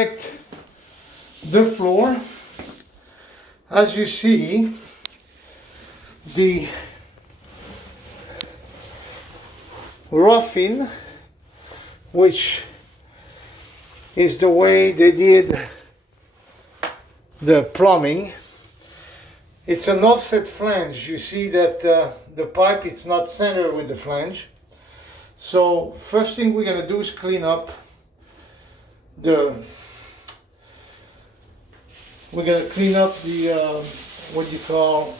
The floor, as you see, the roughing, which is the way they did the plumbing. It's an offset flange. You see that the pipe, it's not centered with the flange. So first thing we're going to do is clean up the what you call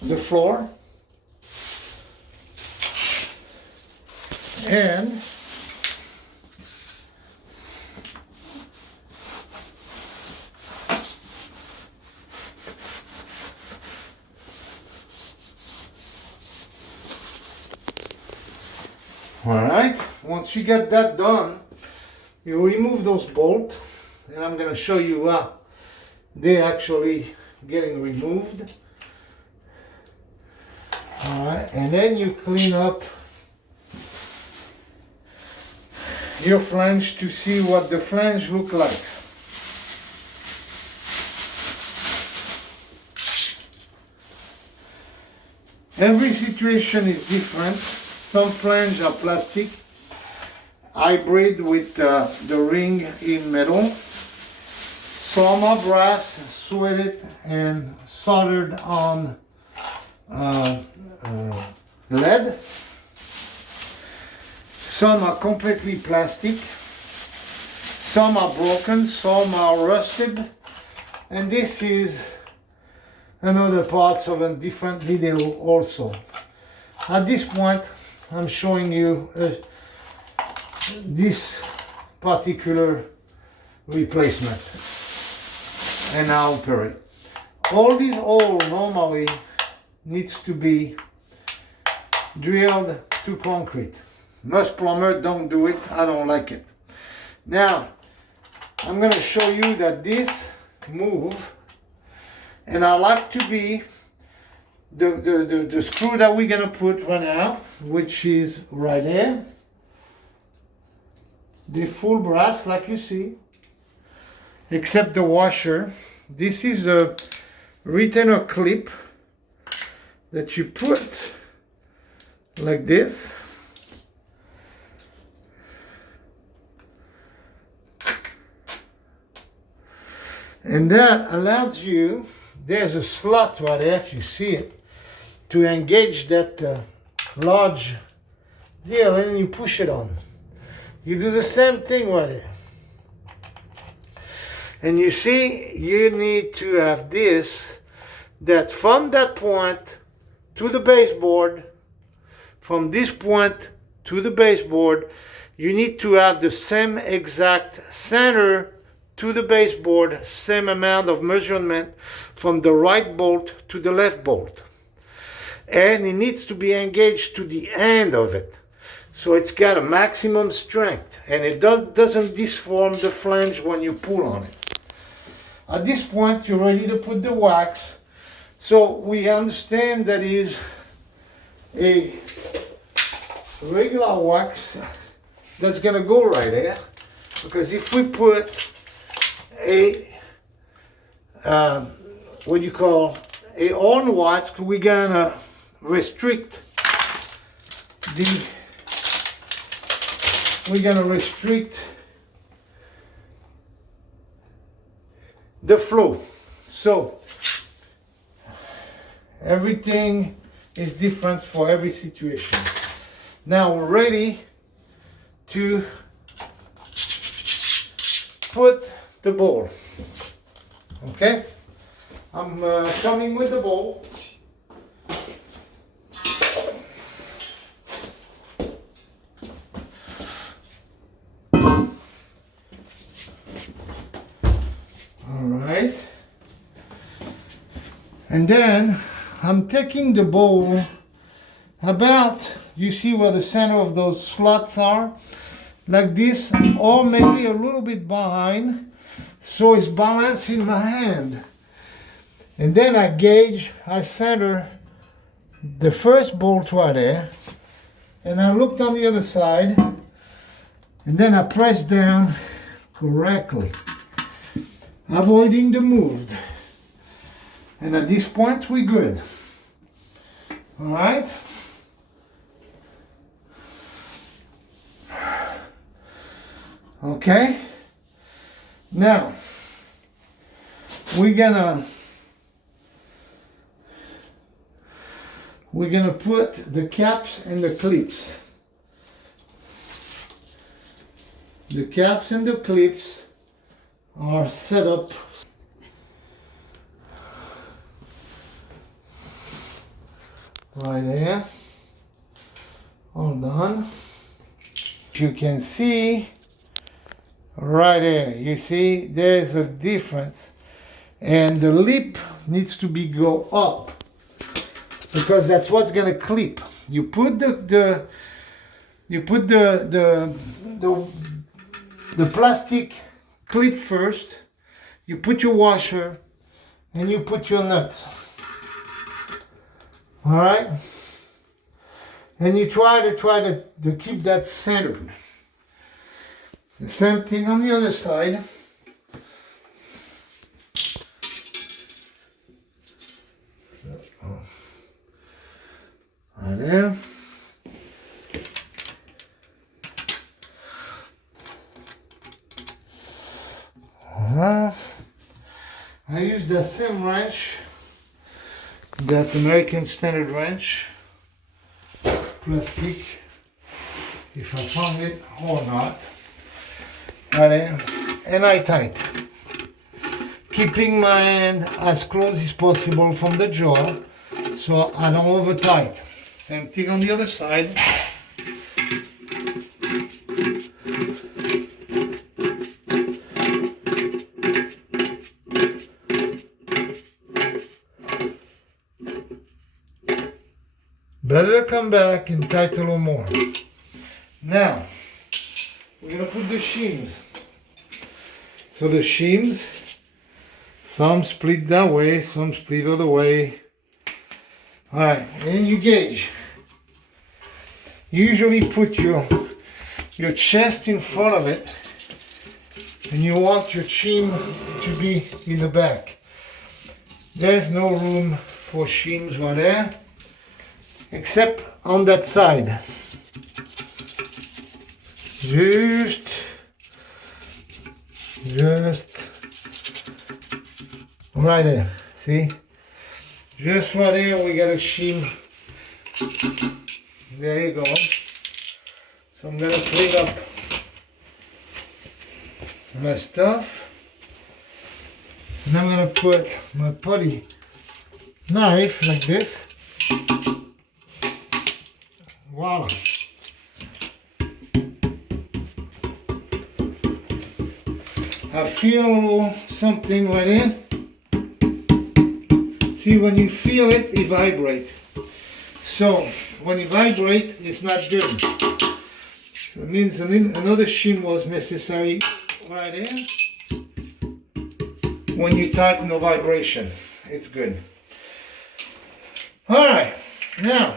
the floor, and all right, once you get that done, you remove those bolts, and I'm going to show you how they're actually getting removed. All right, and then you clean up your flange to see what the flange look like. Every situation is different. Some flanges are plastic, hybrid with the ring in metal. Some are brass, sweated and soldered on lead. Some are completely plastic. Some are broken, some are rusted. And this is another part of a different video also. At this point, I'm showing you this particular replacement and how to operate. All these holes normally needs to be drilled to concrete. Most plumbers don't do it. I don't like it. Now, I'm going to show you that this move, and I like to be the screw that we're going to put right now, which is right there. The full brass, like you see, except the washer. This is a retainer clip that you put like this. And that allows you, there's a slot right there, if you see it, to engage that large deal, and you push it on. You do the same thing right here. And you see, you need to have this, that from that point to the baseboard, from this point to the baseboard, you need to have the same exact center to the baseboard, same amount of measurement from the right bolt to the left bolt. And it needs to be engaged to the end of it. So it's got a maximum strength, and it doesn't disform the flange when you pull on it. At this point, you're ready to put the wax. So we understand that is a regular wax that's gonna go right there, because if we put a what you call a on wax, we're gonna restrict the flow. So everything is different for every situation. Now we're ready to put the bowl. Okay, I'm coming with the bowl. Alright, and then I'm taking the bowl about, you see where the center of those slots are, like this, or maybe a little bit behind, so it's balanced in my hand. And then I center the first bolt right there, and I looked on the other side, and then I press down correctly, avoiding the moved. And at this point, we're good. All right? Okay? Now, we're gonna put the caps and the clips. The caps and the clips are set up right there. Hold on. You can see right there, you see there's a difference, and the lip needs to be go up because that's what's gonna clip. You put the plastic clip first, you put your washer, and you put your nuts. All right, and you try to keep that centered. The same thing on the other side. Right there. I use the same wrench, that American Standard wrench, plastic, if I found it or not. Right there. And I tight, keeping my hand as close as possible from the jaw so I don't over tight. Same thing on the other side. Better come back and tight a little more. Now, we're going to put the shims. So the shims, some split that way, some split other way. Alright, and you gauge. Usually put your chest in front of it, and you want your shim to be in the back. There's no room for shims right there, except on that side. Just right there, see? Just right there, we got a shim. There you go. So I'm gonna clean up my stuff. And I'm gonna put my putty knife like this. Voila. I feel something right here. See, when you feel it, it vibrates. So when it vibrates, it's not good. So it means another shim was necessary right there. When you type no vibration, it's good. All right, now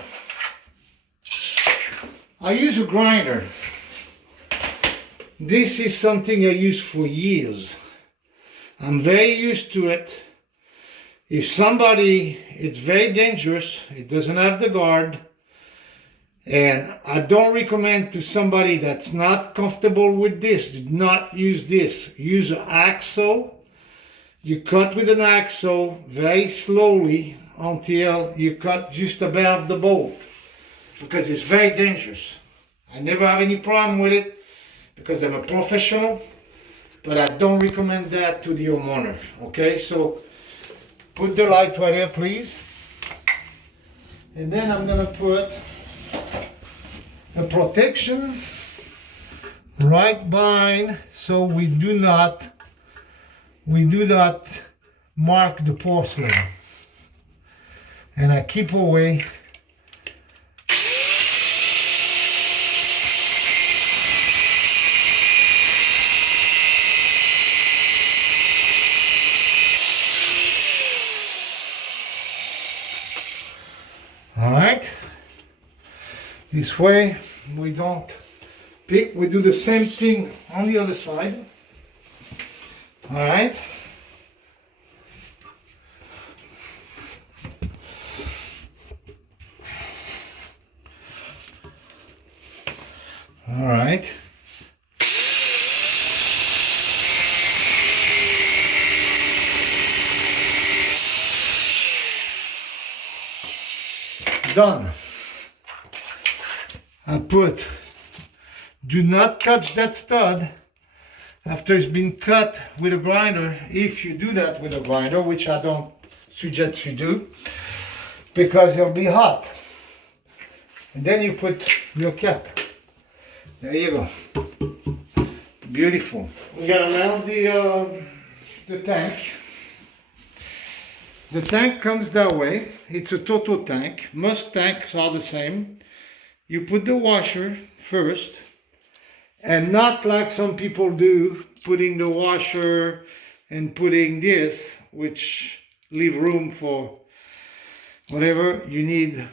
I use a grinder. This is something I use for years. I'm very used to it. If somebody, it's very dangerous, it doesn't have the guard, and I don't recommend to somebody that's not comfortable with this, do not use this. Use an hacksaw. You cut with an hacksaw very slowly until you cut just above the bolt, because it's very dangerous. I never have any problem with it because I'm a professional, but I don't recommend that to the homeowner, okay? So put the light right there, please. And then I'm gonna put a protection right behind, so we do not mark the porcelain. And I keep away this way. We don't pick, we do the same thing on the other side. All right. All right. Done. I put, do not touch that stud after it's been cut with a grinder. If you do that with a grinder, which I don't suggest you do, because it'll be hot. And then you put your cap. There you go. Beautiful. We're gonna mount the tank. The tank comes that way. It's a Toto tank. Most tanks are the same. You put the washer first, and not like some people do, putting the washer and putting this, which leave room for whatever. You need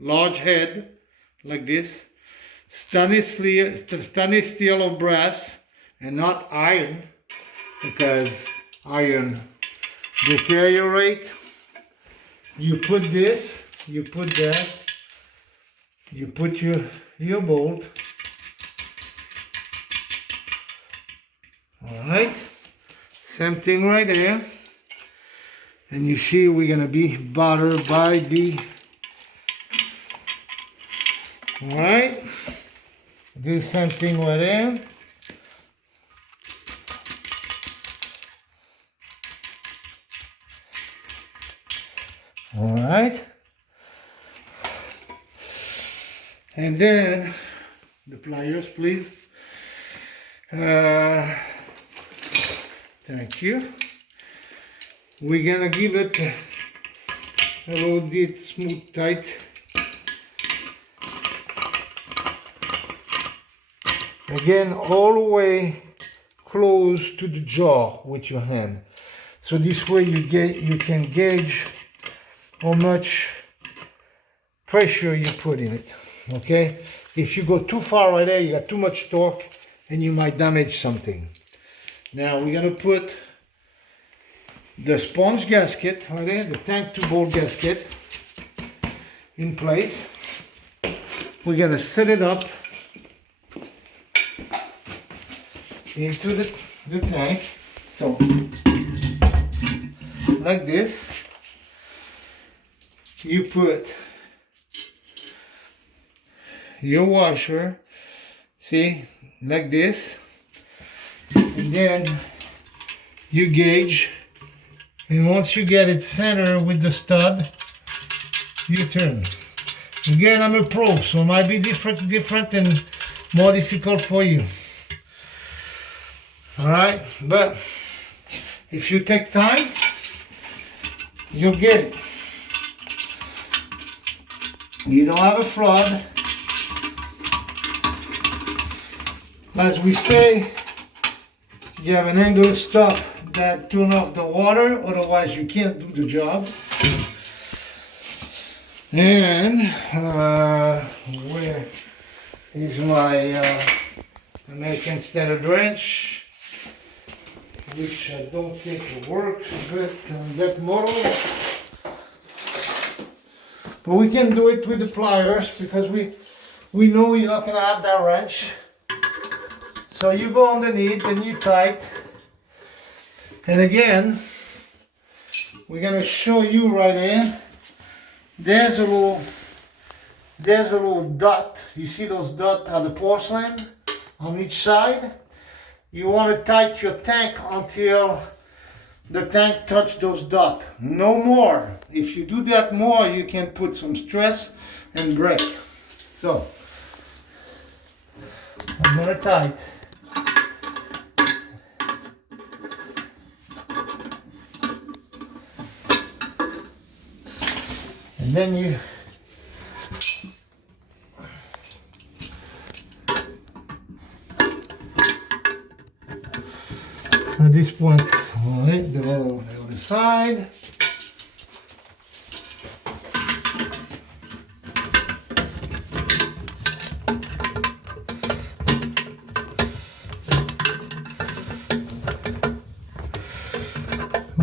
large head like this, stainless steel or brass, and not iron, because iron deteriorate. You put this, you put that, you put your bolt. All right, same thing right there. And you see we're gonna be bothered by the, all right, do the same thing right there. All right, and then the pliers, please. Thank you. We're gonna give it a little bit smooth tight. Again, all the way close to the jaw with your hand. So this way you can gauge how much pressure you put in it. Okay? If you go too far right there, you got too much torque and you might damage something. Now we're gonna put the sponge gasket right there, the tank to bolt gasket in place. We're gonna set it up into the tank. So like this. You put your washer, see, like this, and then you gauge, and once you get it center with the stud, you turn. Again, I'm a pro, so it might be different and more difficult for you. All right, but if you take time, you'll get it. You don't have a flood. As we say, you have an angle stop that turn off the water, otherwise you can't do the job. And where is my American Standard wrench, which I don't think works good on that model. But we can do it with the pliers, because we know you're not gonna have that wrench. So you go underneath and you tight. And again, we're gonna show you right here. There's a little dot. You see those dots are the porcelain on each side. You want to tighten your tank until the tank touch those dots. No more. If you do that more, you can put some stress and break. So I'm very tight. And then you at this point, all right, the other side.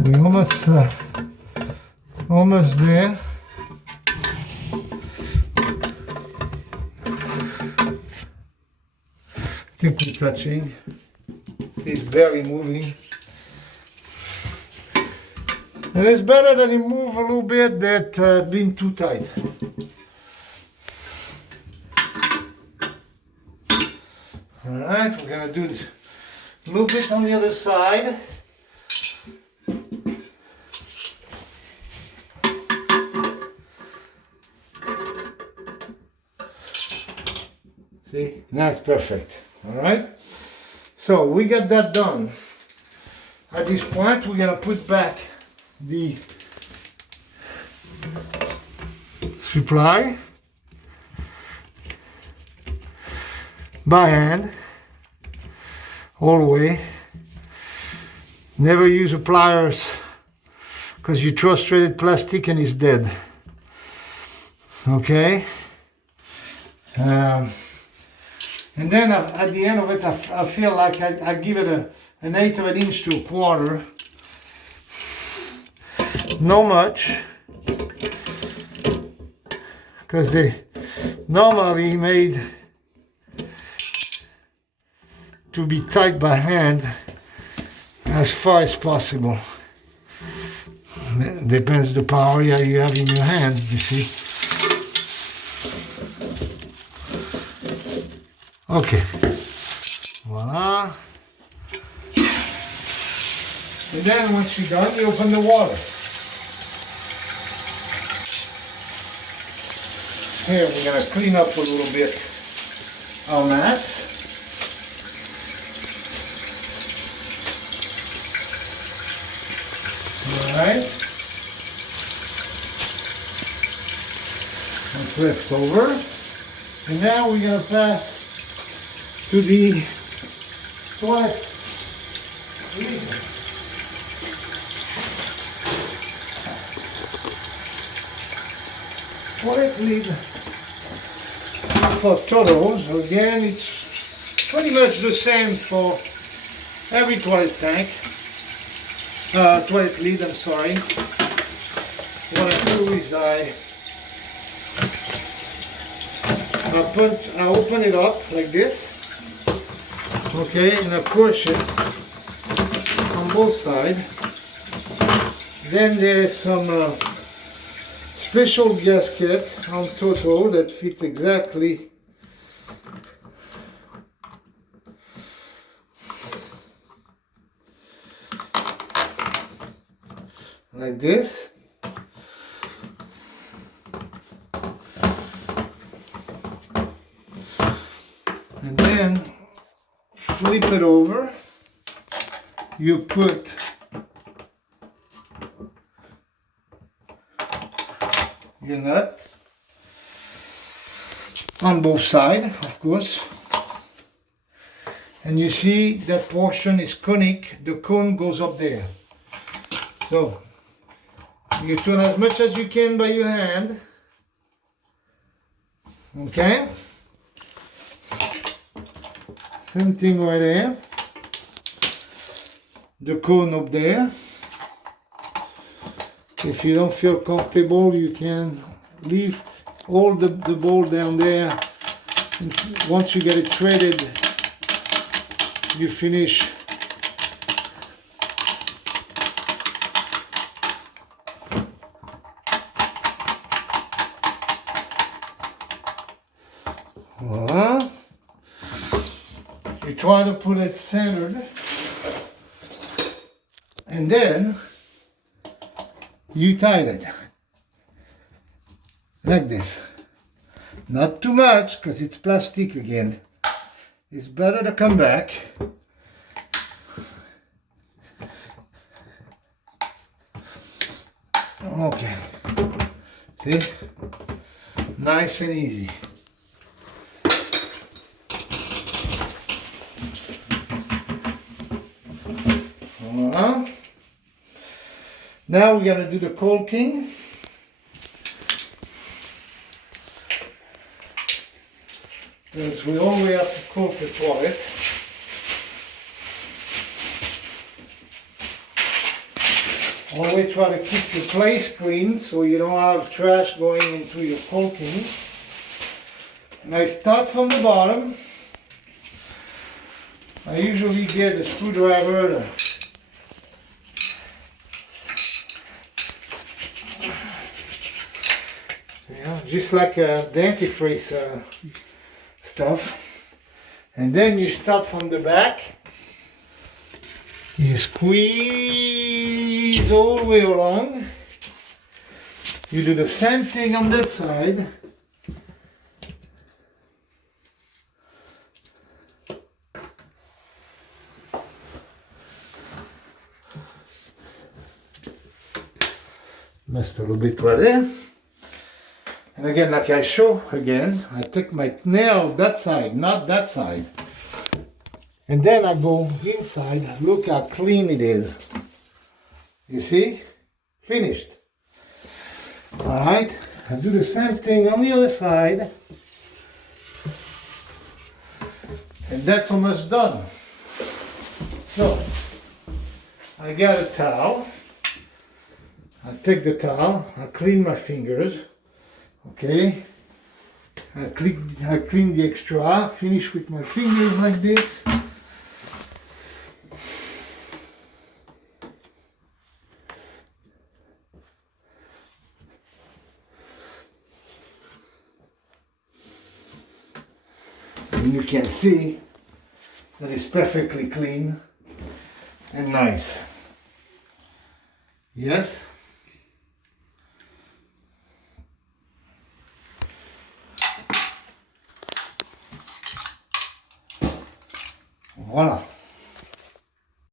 We almost there. I think we're touching. It's barely moving. And it's better that it move a little bit than being too tight. Alright, we're gonna do this a little bit on the other side. See, now it's perfect. Alright, so we got that done. At this point, we're gonna put back the supply by hand all the way. Never use pliers because you throw threaded plastic and it's dead. Okay. And then at the end of it, I feel like I give it an eighth of an inch to a quarter. Not much, because they normally made to be tight by hand as far as possible. Depends the power you have in your hand, you see. Okay, voila. And then once you're done, you open the water. Here we're going to clean up a little bit our mess. Alright. What's left over. And now we're going to pass to the toilet cleaner. Toilet cleaner for turtles. Again, it's pretty much the same for every toilet tank. Toilet lid, I'm sorry. What I do is I open it up like this. Okay, and I push it on both sides. Then there's some special gasket on Toto that fits exactly like this. And then flip it over. You put your nut on both sides, of course. And you see that portion is conic. The cone goes up there. So you turn as much as you can by your hand. Okay. Same thing right there. The cone up there. If you don't feel comfortable, you can leave all the ball down there. And once you get it threaded, you finish. Voila. You try to put it centered, and then you tighten it like this. Not too much, because it's plastic again. It's better to come back. Okay. See? Nice and easy. Now we're going to do the caulking. Because we always have to caulk the toilet. Always try to keep your place clean so you don't have trash going into your poking. And I start from the bottom. I usually get a screwdriver just like a dentifrice stuff. And then you start from the back. You squeeze all the way along. You do the same thing on that side. Missed a little bit right there. And again, like I show again, I take my nail that side, not that side. And then I go inside, look how clean it is. You see? Finished. Alright, I do the same thing on the other side. And that's almost done. So, I got a towel. I take the towel, I clean my fingers. Okay, I clean the extra, finish with my fingers like this. And you can see that it's perfectly clean and nice. Yes? Voilà.